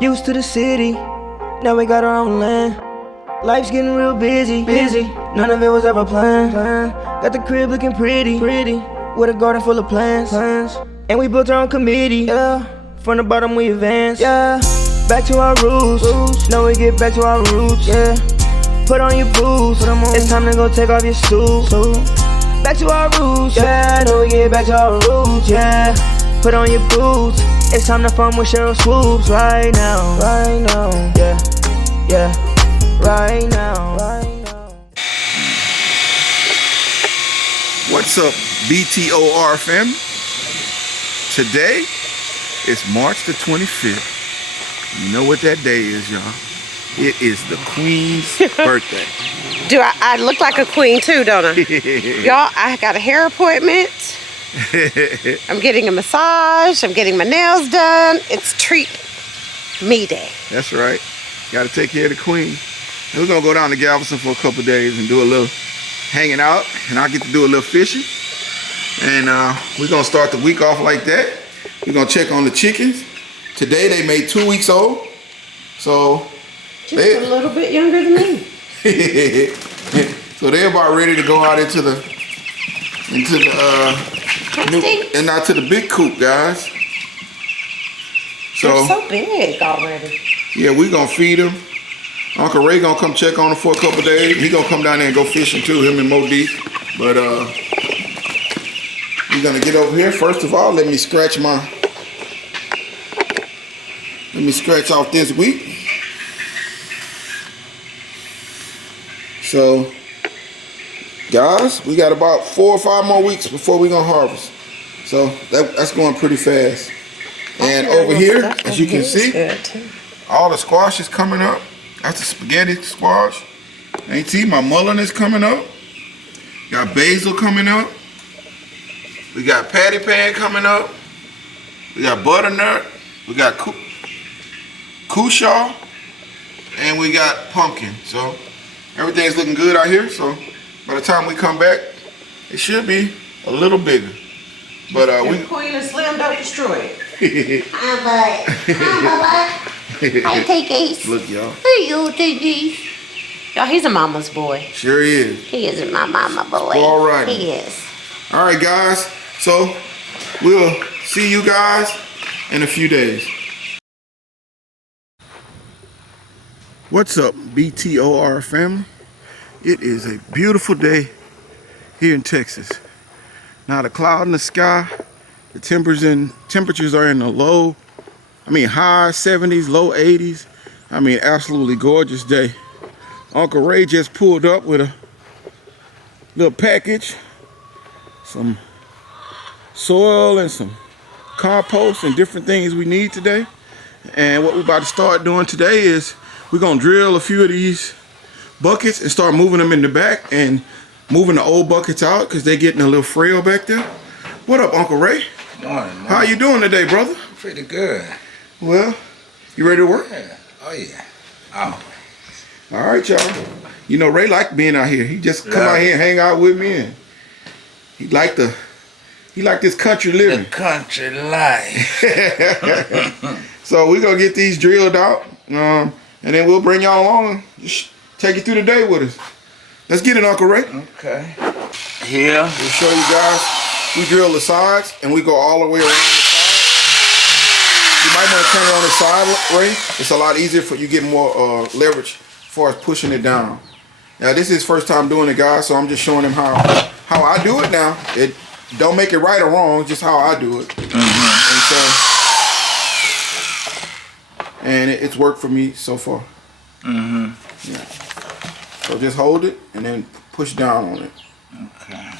Used to the city, now we got our own land. Life's getting real busy. None of it was ever planned. Got the crib looking pretty, with a garden full of plants. And we built our own committee, yeah. From the bottom we advance, yeah. Back to our roots, now we get back to our roots, yeah. Put on your boots, it's time to go take off your suit. Back to our roots, yeah. Now we get back to our roots, yeah. Put on your boots, it's time to fun with Cheryl Swoops right now, yeah, right now. What's up, BTOR fam? Today is March the 25th. You know what that day is, y'all. It is the Queen's birthday. Do I look like a queen too, don't I? Y'all, I got a hair appointment. I'm getting a massage. I'm getting my nails done. It's treat me day. That's right. Got to take care of the Queen. And we're going to go down to Galveston for a couple days and do a little hanging out. And I'll get to do a little fishing. And we're going to start the week off like that. We're going to check on the chickens. Today they made 2 weeks old. So just a little bit younger than me. So they're about ready to go out into the and not to the big coop, guys. So they're so big already. Yeah, we're gonna feed them. Uncle Ray gonna come check on them for a couple days. He gonna come down there and go fishing too, him and Mo D. But we're gonna get over here. First of all, let me scratch off this week. So, guys, we got about 4 or 5 more weeks before we're gonna harvest. So that's going pretty fast. And over here, as you can see, all the squash is coming up. That's the spaghetti squash. Ain't see, my mullein is coming up. Got basil coming up. We got patty pan coming up. We got butternut. We got cushaw. And we got pumpkin. So everything's looking good out here. So by the time we come back, it should be a little bigger. But Queen and Slim, don't destroy it. I take these. Look, y'all. You take these. Y'all, he's a mama's boy. Sure is. He isn't my mama boy. All right. He is. All right, guys. So we'll see you guys in a few days. What's up, BTOR family? It is a beautiful day here in Texas. Not a cloud in the sky. The temperatures are in the high 70s, low 80s. Absolutely gorgeous day. Uncle Ray just pulled up with a little package, some soil and some compost and different things we need today. And what we're about to start doing today is we're gonna drill a few of these buckets and start moving them in the back and moving the old buckets out because they're getting a little frail back there. What up, Uncle Ray? Morning. How you doing today, brother? Pretty good. Well, you ready to work? Yeah. Oh yeah. Oh. All right, y'all. You know, Ray liked being out here. He just come out here and hang out with me, and he liked this country living. The country life. So we're gonna get these drilled out, and then we'll bring y'all along and just take you through the day with us. Let's get it, Uncle Ray. Okay. Here. We'll show you guys. We drill the sides, and we go all the way around the side. You might want to turn it on the side, Ray. It's a lot easier for you get more leverage as far as pushing it down. Now, this is his first time doing it, guys, so I'm just showing him how I do it now. It don't make it right or wrong, just how I do it. And it's worked for me so far. Yeah. So just hold it and then push down on it. Okay.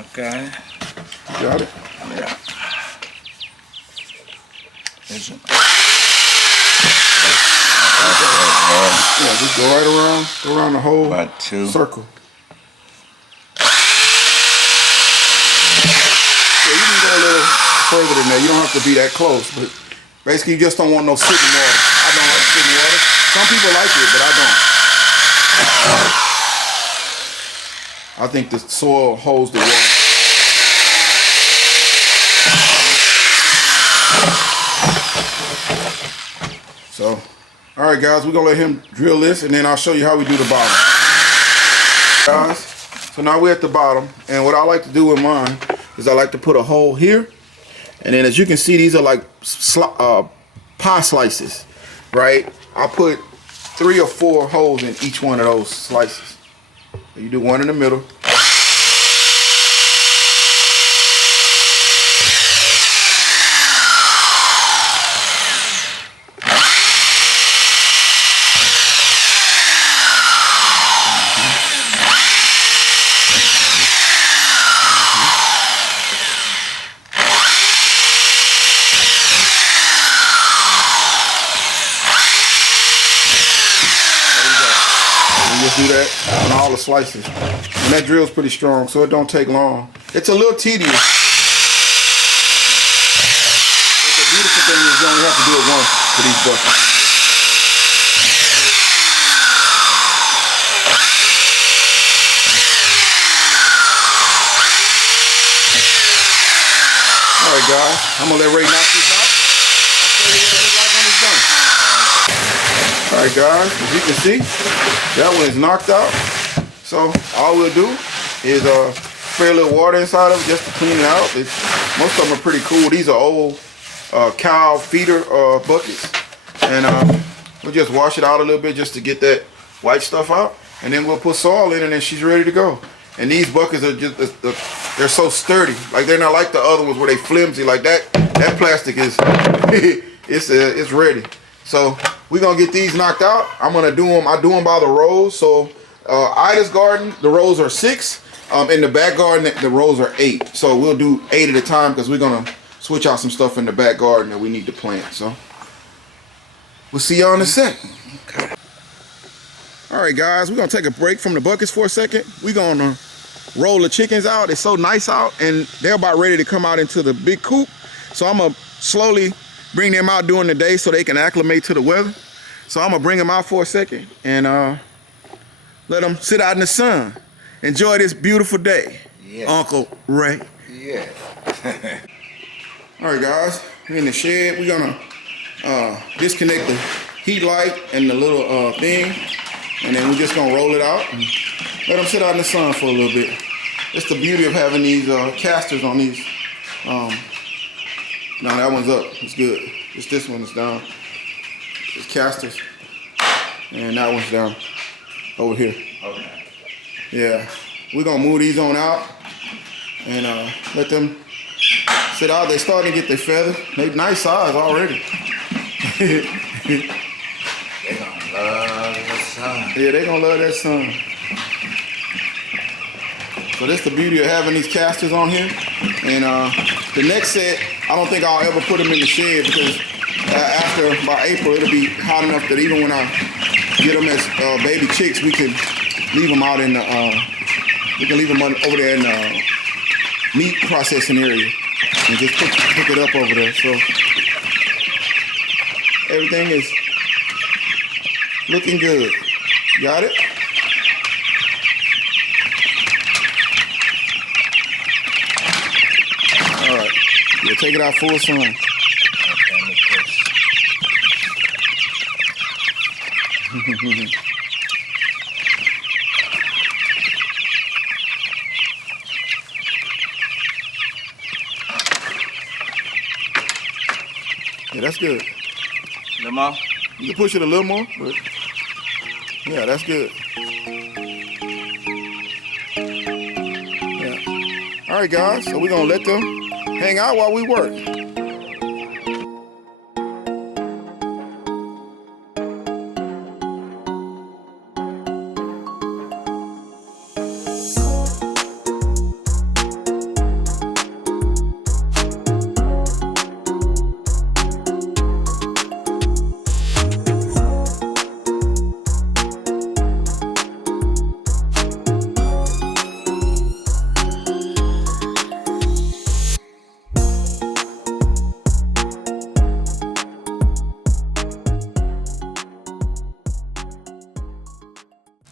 Okay. You got it? Yeah. Yeah, just go right around, go around the whole circle. Yeah, you can go a little further than that. You don't have to be that close, but basically you just don't want no sitting water. I don't like sitting water. Some people like it, but I don't. I think the soil holds the water. So, all right, guys, we're gonna let him drill this, and then I'll show you how we do the bottom. Guys, so now we're at the bottom, and what I like to do with mine is I like to put a hole here, and then as you can see, these are like pie slices, right? I put 3 or 4 holes in each one of those slices. You do one in the middle. Do that on all the slices, and that drill's pretty strong, so it don't take long. It's a little tedious, but the beautiful thing is you only have to do it once for these buckets. All right, guys, I'm gonna let Ray knock this out. I'll show you what it looks like when it's done. Alright guys, as you can see, that one is knocked out. So all we'll do is spray a little water inside of it just to clean it out. Most of them are pretty cool. These are old cow feeder buckets. And we'll just wash it out a little bit just to get that white stuff out. And then we'll put soil in it and she's ready to go. And these buckets are just, they're so sturdy. Like they're not like the other ones where they flimsy. Like that plastic is, it's ready. So we're gonna get these knocked out. I'm gonna do them. I do them by the rows. So Ida's garden, the rows are 6. In the back garden, the rows are 8. So we'll do 8 at a time because we're gonna switch out some stuff in the back garden that we need to plant. So we'll see y'all in a sec. Okay. All right, guys, we're gonna take a break from the buckets for a second. We're gonna roll the chickens out. It's so nice out, and they're about ready to come out into the big coop. So I'm gonna slowly bring them out during the day so they can acclimate to the weather. So I'm gonna bring them out for a second and let them sit out in the sun. Enjoy this beautiful day, yes. Uncle Ray. Yeah. All right, guys, we're in the shed. We're gonna disconnect the heat light and the little thing, and then we're just gonna roll it out and let them sit out in the sun for a little bit. It's the beauty of having these casters on these. No, that one's up. It's good. It's this one is down. It's casters. And that one's down over here. Okay. Yeah. We're going to move these on out and let them sit out. They're starting to get their feathers. They're nice size already. They're going to love the sun. Yeah, they're going to love that sun. So that's the beauty of having these casters on here. And the next set, I don't think I'll ever put them in the shed because after by April, it'll be hot enough that even when I get them as baby chicks, we can leave them out in the, over there in the meat processing area and just pick it up over there. So everything is looking good. Got it? All right. Yeah, take it out full sun. Yeah, that's good. A little more? You can push it a little more, but yeah, that's good. Yeah. All right, guys, so we're gonna let them hang out while we work.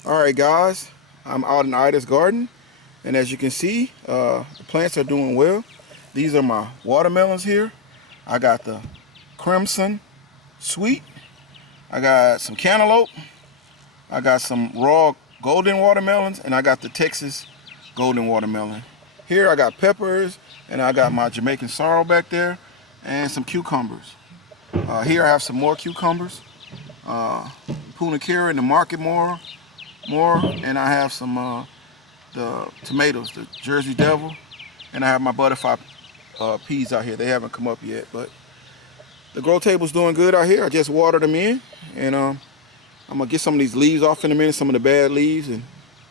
All right, guys, I'm out in Ida's garden, and as you can see, the plants are doing well. These are my watermelons here. I got the Crimson Sweet, I got some cantaloupe. I got some raw golden watermelons, and I got the Texas golden watermelon. Here I got peppers, and I got my Jamaican sorrel back there, and some cucumbers. Here I have some more cucumbers. Punakira in the market more, and I have some the tomatoes, the Jersey Devil, and I have my butterfly peas out here. They haven't come up yet, but the grow table's doing good out here. I just watered them in, and I'm gonna get some of these leaves off in a minute, some of the bad leaves, and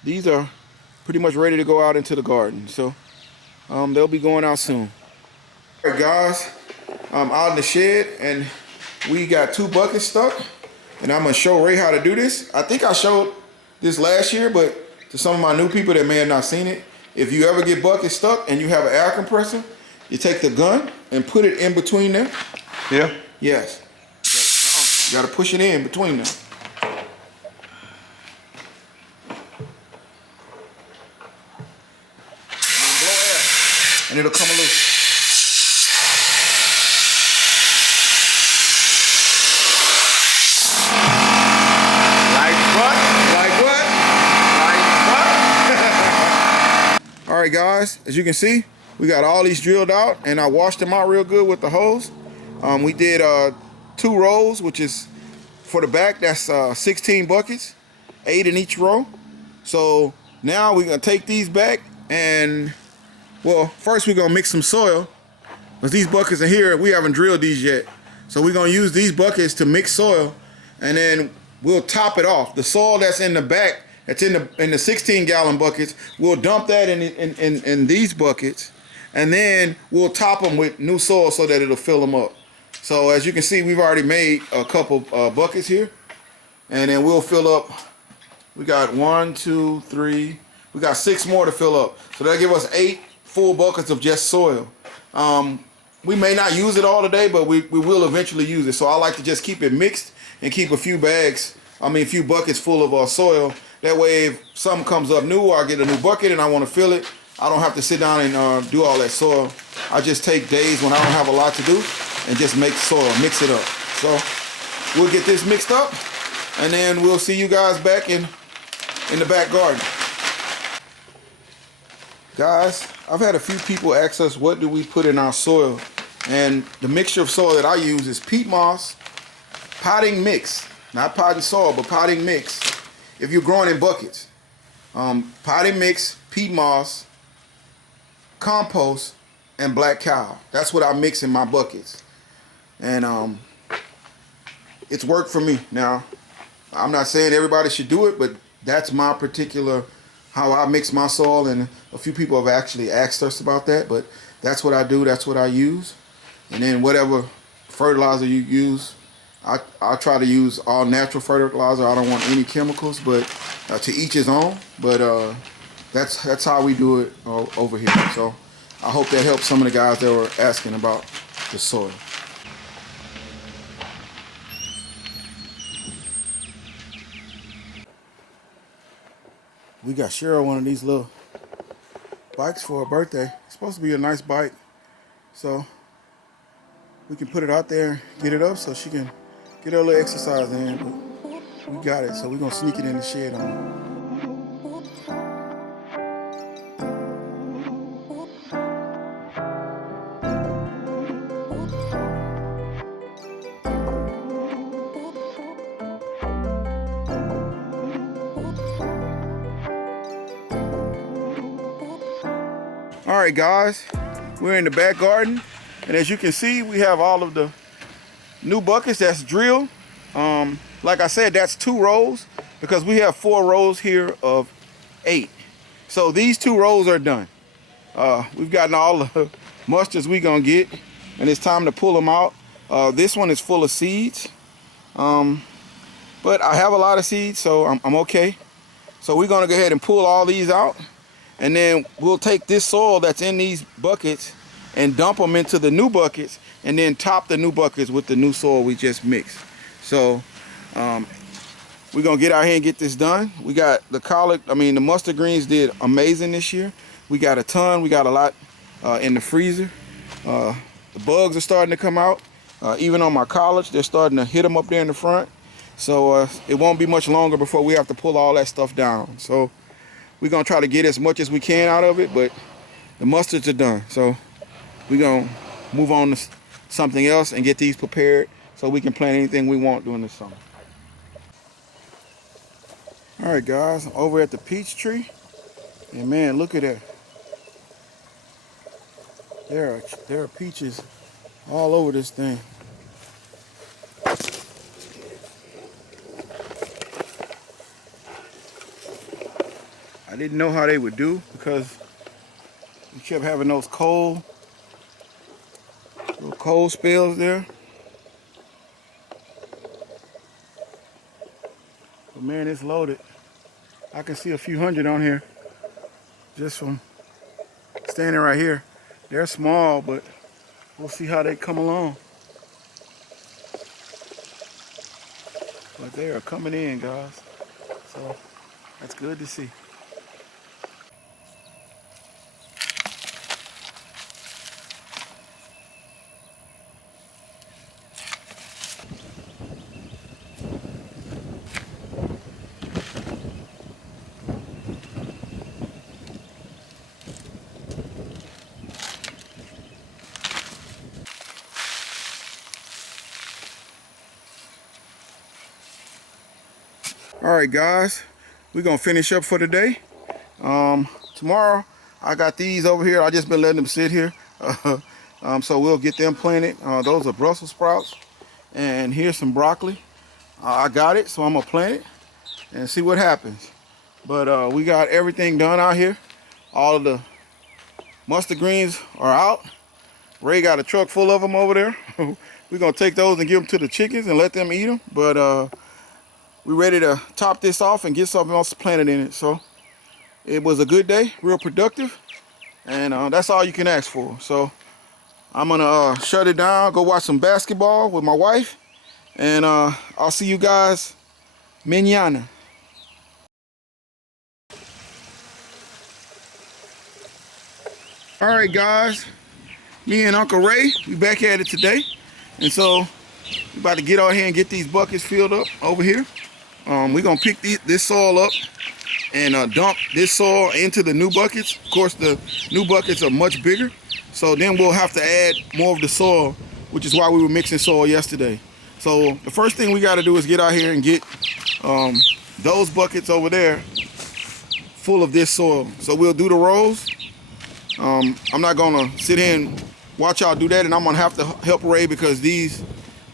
these are pretty much ready to go out into the garden. So they'll be going out soon. All right, guys, I'm out in the shed, and we got 2 buckets stuck, and I'm gonna show Ray how to do this. I think I showed this last year, but to some of my new people that may have not seen it, if you ever get buckets stuck and you have an air compressor, you take the gun and put it in between them. Yeah. Yes. You gotta push it in between them. And blow air, and it'll come loose. Like what? Like what? Like what? All right, guys, as you can see, we got all these drilled out, and I washed them out real good with the hose. We did 2 rows, which is for the back, that's 16 buckets, 8 in each row. So now we're gonna take these back, and well, first we're gonna mix some soil, because these buckets are here, we haven't drilled these yet. So we're gonna use these buckets to mix soil, and then we'll top it off. The soil that's in the back, that's in the 16-gallon buckets, we'll dump that in these buckets, and then we'll top them with new soil so that it'll fill them up. So as you can see, we've already made a couple buckets here, and then we'll fill up. We got 1, 2, 3. We got 6 more to fill up. So that'll give us 8 full buckets of just soil. We may not use it all today, but we will eventually use it. So I like to just keep it mixed and keep a few few buckets full of soil. That way, if something comes up new, or I get a new bucket and I want to fill it, I don't have to sit down and do all that soil. I just take days when I don't have a lot to do and just make soil, mix it up. So we'll get this mixed up, and then we'll see you guys back in the back garden. Guys, I've had a few people ask us what do we put in our soil, and the mixture of soil that I use is peat moss, potting mix, not potting soil, but potting mix. If you're growing in buckets, potting mix, peat moss, compost, and black cow. That's what I mix in my buckets, and it's worked for me. Now, I'm not saying everybody should do it, but that's my particular how I mix my soil, and a few people have actually asked us about that, but that's what I do, that's what I use. And then whatever fertilizer you use, I try to use all natural fertilizer. I don't want any chemicals, but to each his own. But that's how we do it over here. So I hope that helps some of the guys that were asking about the soil. We got Cheryl one of these little bikes for her birthday. It's supposed to be a nice bike, so we can put it out there, get it up so she can get her little exercise in. But we got it, so we're gonna sneak it in the shed on her. All right, guys, we're in the back garden, and as you can see, we have all of the new buckets that's drilled. Like I said, that's 2 rows because we have 4 rows here of 8. So these 2 rows are done. We've gotten all the mustards we gonna get, and it's time to pull them out. This one is full of seeds, but I have a lot of seeds, so I'm okay. So we're gonna go ahead and pull all these out, and then we'll take this soil that's in these buckets and dump them into the new buckets, and then top the new buckets with the new soil we just mixed. So we're gonna get out here and get this done. We got the mustard greens did amazing this year. We got a ton, we got a lot in the freezer. The bugs are starting to come out. Even on my collards, they're starting to hit them up there in the front. So it won't be much longer before we have to pull all that stuff down. So we're gonna try to get as much as we can out of it, but the mustards are done. So we're gonna move on to something else and get these prepared so we can plant anything we want during the summer. All right, guys, over at the peach tree, and man, look at that. There are peaches all over this thing. I didn't know how they would do because we kept having those cold spells there. But man, it's loaded. I can see a few hundred on here just from standing right here. They're small, but we'll see how they come along. But they are coming in, guys. So that's good to see. All right, guys, we're gonna finish up for today. Tomorrow, I got these over here. I just been letting them sit here. So we'll get them planted. Those are Brussels sprouts. And here's some broccoli. I got it, so I'm gonna plant it and see what happens. But we got everything done out here. All of the mustard greens are out. Ray got a truck full of them over there. We're gonna take those and give them to the chickens and let them eat them. But we're ready to top this off and get something else planted in it. So it was a good day, real productive, and that's all you can ask for. So I'm gonna shut it down, go watch some basketball with my wife, and I'll see you guys mañana. All right, guys, me and Uncle Ray, we back at it today, and so we're about to get out here and get these buckets filled up over here. We're gonna pick this soil up and dump this soil into the new buckets. Of course, the new buckets are much bigger, so then we'll have to add more of the soil, which is why we were mixing soil yesterday. So the first thing we got to do is get out here and get those buckets over there full of this soil. So we'll do the rows. I'm not gonna sit here and watch y'all do that, and I'm gonna have to help Ray because these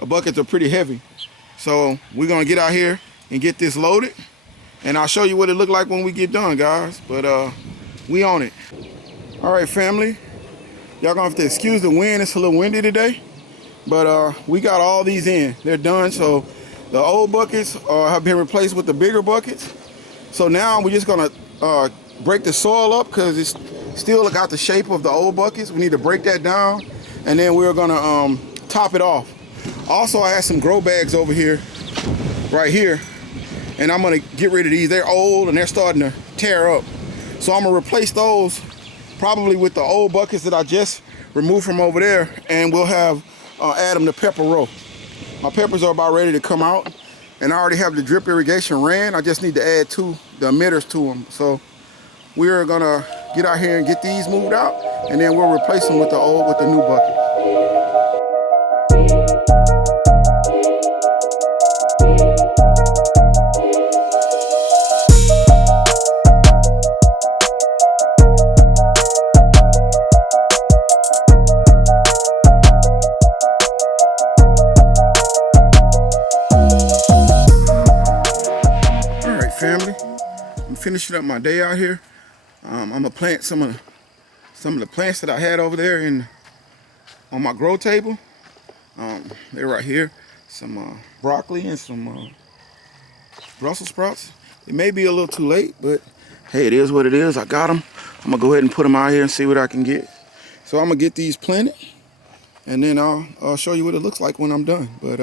buckets are pretty heavy. So we're gonna get out here and get this loaded, and I'll show you what it look like when we get done, guys. But we on it. All right, family, y'all gonna have to excuse the wind. It's a little windy today, but we got all these in. They're done. So the old buckets have been replaced with the bigger buckets. So now we're just gonna break the soil up because it's still got the shape of the old buckets. We need to break that down, and then we're gonna top it off. Also, I have some grow bags over here, right here, and I'm gonna get rid of these. They're old and they're starting to tear up. So I'm gonna replace those probably with the old buckets that I just removed from over there, and we'll have add them to pepper row. My peppers are about ready to come out, and I already have the drip irrigation ran. I just need to add the emitters to them. So we're gonna get out here and get these moved out, and then we'll replace them with the new bucket. Family, I'm finishing up my day out here. I'm gonna plant some of the plants that I had over there on my grow table. They're right here. Some broccoli and some Brussels sprouts. It may be a little too late, but hey, it is what it is. I got them. I'm gonna go ahead and put them out here and see what I can get. So I'm gonna get these planted, and then I'll show you what it looks like when I'm done. But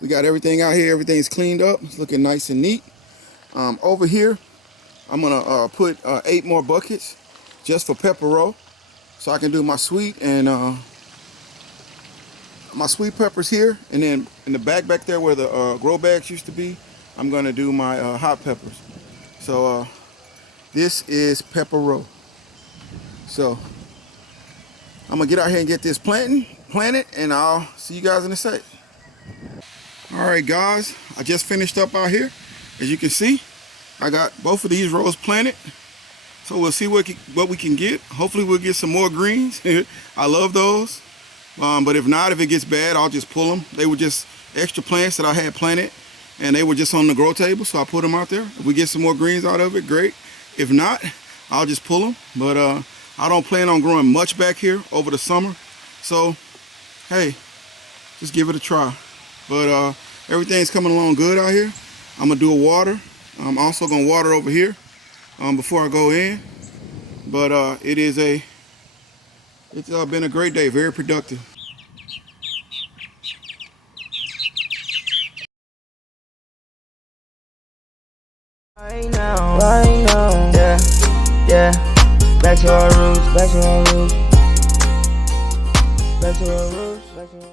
we got everything out here. Everything's cleaned up. It's looking nice and neat. Over here, I'm gonna put 8 more buckets just for pepper row, so I can do my sweet and my sweet peppers here, and then in the back there where the grow bags used to be, I'm gonna do my hot peppers. So this is pepper row. So I'm gonna get out here and get this planted, and I'll see you guys in a sec. All right, guys, I just finished up out here. As you can see, I got both of these rows planted. So we'll see what we can get. Hopefully we'll get some more greens. I love those. But if not, if it gets bad, I'll just pull them. They were just extra plants that I had planted, and they were just on the grow table, so I put them out there. If we get some more greens out of it, great. If not, I'll just pull them. But I don't plan on growing much back here over the summer. So, hey, just give it a try. But everything's coming along good out here. I'm gonna do a water. I'm also gonna water over here before I go in. But it's been a great day, very productive. Right now, yeah, back to our roots, back to our roots, back to our roots, back to our roots.